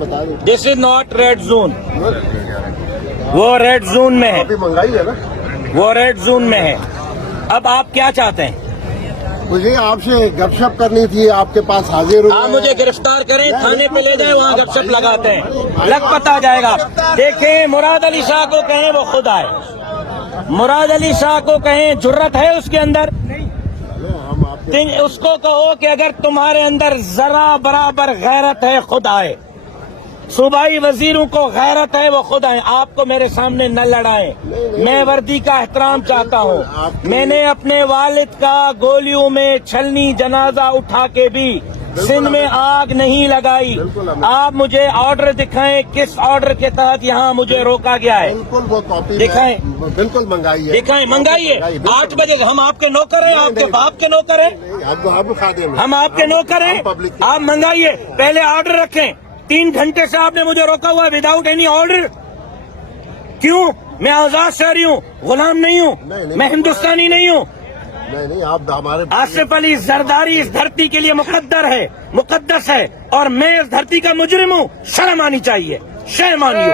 बता दो। This is not red zone, वो रेड जोन में है, अभी महंगाई है ना, वो रेड जोन में है। अब आप क्या चाहते हैं? मुझे आपसे गपशप करनी थी, आपके पास हाजिर हूँ। आप मुझे गिरफ्तार करें, थाने पे ले जाए, वहाँ गपशप लगाते हैं, लग पता जाएगा। देखें, मुराद अली शाह को कहें वो खुद आए, मुराद अली शाह को कहें जुर्रत है उसके अंदर, उसको कहो कि अगर तुम्हारे अंदर जरा बराबर गैरत है खुद आए। सूबाई वजीरों को गैरत है वो खुद आए, आपको मेरे सामने न लड़ाएं। मैं वर्दी का एहतराम चाहता हूँ। मैंने अपने वालिद का गोलियों में छलनी जनाजा उठा के भी सिंध में आग नहीं लगाई। आप मुझे ऑर्डर दिखाएं, किस ऑर्डर के तहत यहाँ मुझे रोका गया है? बिल्कुल वो कॉपी दिखाएं, बिल्कुल मंगाई है, दिखाएं, मंगाइए। 8 बजे हम आपके नौकर हैं, आपके बाप के नौकर हैं, आप खादिम हैं, हम आपके नौकर हैं। आप मंगाइए, पहले ऑर्डर रखें। 3 घंटे से आपने मुझे रोका हुआ विदाउट एनी ऑर्डर। क्यों? मैं आजाद शहरी हूँ, गुलाम नहीं हूँ, मैं हिंदुस्तानी नहीं हूँ। नहीं, आप हमारे आसिफ अली जरदारी इस धरती के लिए मुकद्दर है, मुकद्दस है, और मैं इस धरती का मुजरिम हूँ। शर्म आनी चाहिए, शर्म आनी हो।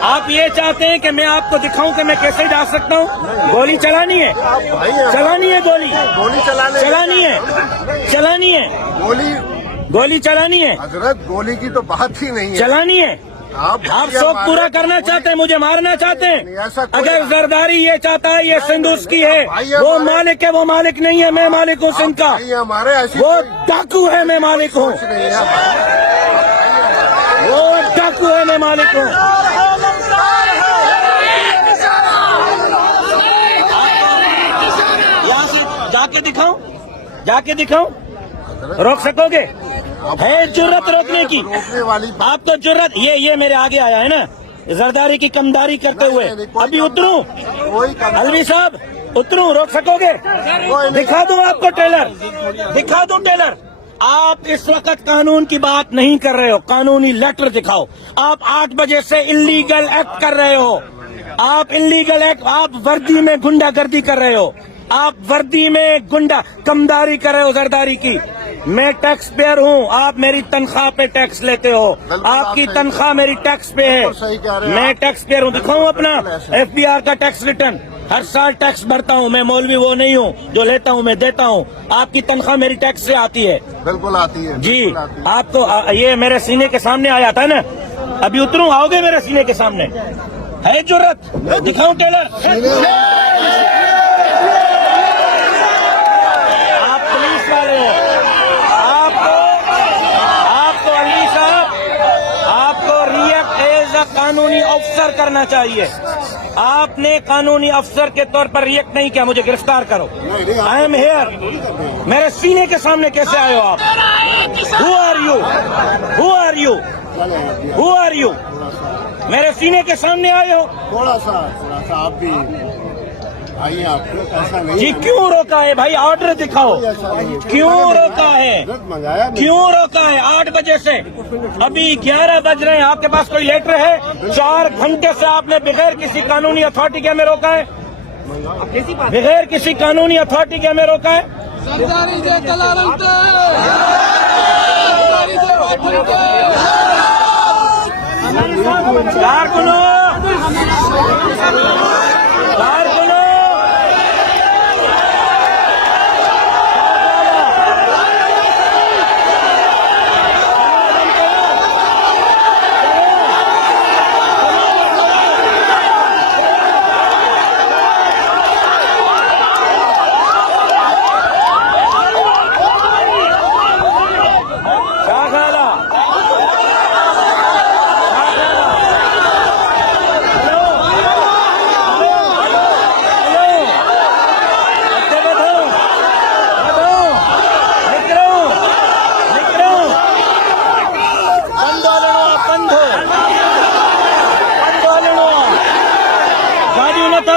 आप ये चाहते हैं कि मैं आपको दिखाऊं कि मैं कैसे जा सकता हूं? गोली चलानी है, चलानी है, गोली चलानी है, गोली चलानी है। हजरत गोली की तो बात ही नहीं है, चलानी है। आप शौक पूरा करना चाहते हैं, मुझे मारना चाहते हैं। अगर जरदारी ये चाहता है ये सिंध उसकी है, वो मालिक है, वो मालिक नहीं है, मैं मालिक हूँ सिंध का। वो डाकू है, मैं मालिक हूँ, वो डाकू है, मैं मालिक हूँ। जाके दिखाऊं? रोक सकोगे? है जुर्रत रोकने की? आपको जुर्रत, ये मेरे आगे आया है ना, जरदारी की कमदारी करते हुए। अभी उतरूं? अलवी साहब उतरूं? रोक सकोगे? दिखा दूं आपको टेलर, दिखा दूं टेलर? आप इस वक्त कानून की बात नहीं कर रहे हो, कानूनी लेटर दिखाओ। आप 8 बजे से इल्लीगल एक्ट कर रहे हो, आप इल्लीगल एक्ट, आप वर्दी में गुंडागर्दी कर रहे हो, आप वर्दी में गुंडा कमदारी कर रहे हो जरदारी की। मैं टैक्स पेयर हूँ, आप मेरी तनख्वाह पे टैक्स लेते हो, आपकी तनख्वाह मेरी टैक्स पे है, मैं टैक्स पेयर हूँ। दिखाऊं अपना FBR का टैक्स रिटर्न? हर साल टैक्स भरता हूँ मैं, मौलवी वो नहीं हूँ जो लेता हूँ, मैं देता हूँ। आपकी तनख्वाह मेरी टैक्स से आती है। बिल्कुल आती है जी। आपको ये मेरे सीने के सामने आया था ना, अभी उतरूं? आओगे मेरे सीने के सामने? है जुर्रत? दिखाऊं टेलर? कानूनी अफसर करना चाहिए, आपने कानूनी अफसर के तौर पर रिएक्ट नहीं किया। मुझे गिरफ्तार करो, आई एम हियर। मेरे सीने के सामने कैसे आए हो आप? Who are you? Who are you? Who are you? मेरे सीने के सामने आए हो? थोड़ा सा आप भी आइए, आपको ऐसा नहीं जी। क्यों रोका है भाई? ऑर्डर दिखाओ, क्यों रोका है? क्यों रोका है? 8 बजे से अभी 11 बज रहे हैं, आपके पास कोई लेटर है? 4 घंटे से आपने बगैर किसी कानूनी अथॉरिटी के हमें रोका है, बगैर किसी कानूनी अथॉरिटी के हमें रोका है। कारकुनों,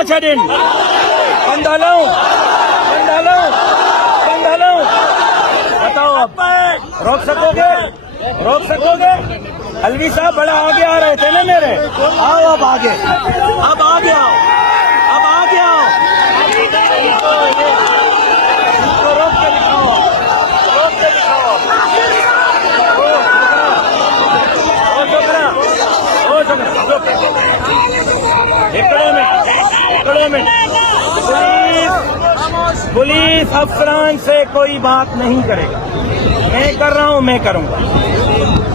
छड़िन पंडालों बताओ, आप रोक सकोगे? रोक सकोगे? अलवी साहब बड़ा आगे आ रहे थे ना मेरे, आओ अब आगे, अब आगे आओ, अब आगे आओ, इसको रोक के दिखाओ, रोक के दिखाओ, ओ छोकरा, ओ छोकरा, इकड़े में पुलिस अफसरान से कोई बात नहीं करेगा। मैं कर रहा हूं, मैं करूंगा।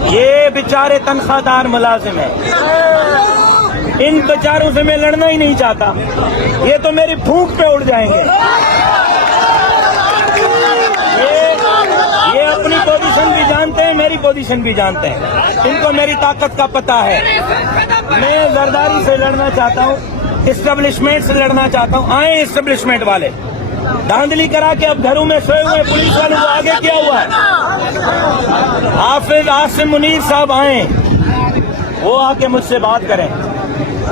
ये बेचारे तनख्वाहदार मुलाजिम हैं, इन बेचारों से मैं लड़ना ही नहीं चाहता। ये तो मेरी फूंक पे उड़ जाएंगे। ये अपनी पोजीशन भी जानते हैं, मेरी पोजीशन भी जानते हैं, इनको मेरी ताकत का पता है। मैं जरदारी से लड़ना चाहता हूँ, इस्टेब्लिशमेंट से लड़ना चाहता हूँ। आए इस्टेब्लिशमेंट वाले, धांधली करा के अब घरों में सोए हुए पुलिस वालों को आगे किया हुआ है। हाफिज आसिम मुनीर साहब आए, वो आके मुझसे बात करें।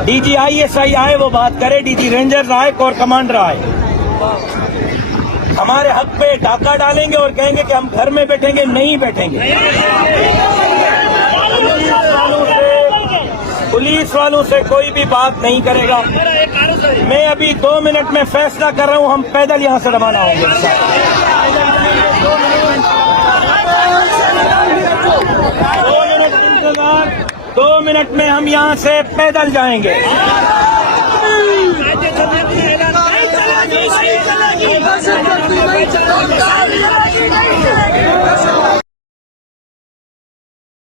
डीजी ISI आए, वो बात करे। डीजी रेंजर्स आए, कोर कमांडर आए, हमारे हक पे डाका डालेंगे और कहेंगे कि हम घर में बैठेंगे। नहीं बैठेंगे। पुलिस वालों से कोई भी बात नहीं करेगा। मैं अभी 2 मिनट में फैसला कर रहा हूं, हम पैदल यहां से रवाना होंगे। 2 मिनट में हम यहां से पैदल जाएंगे।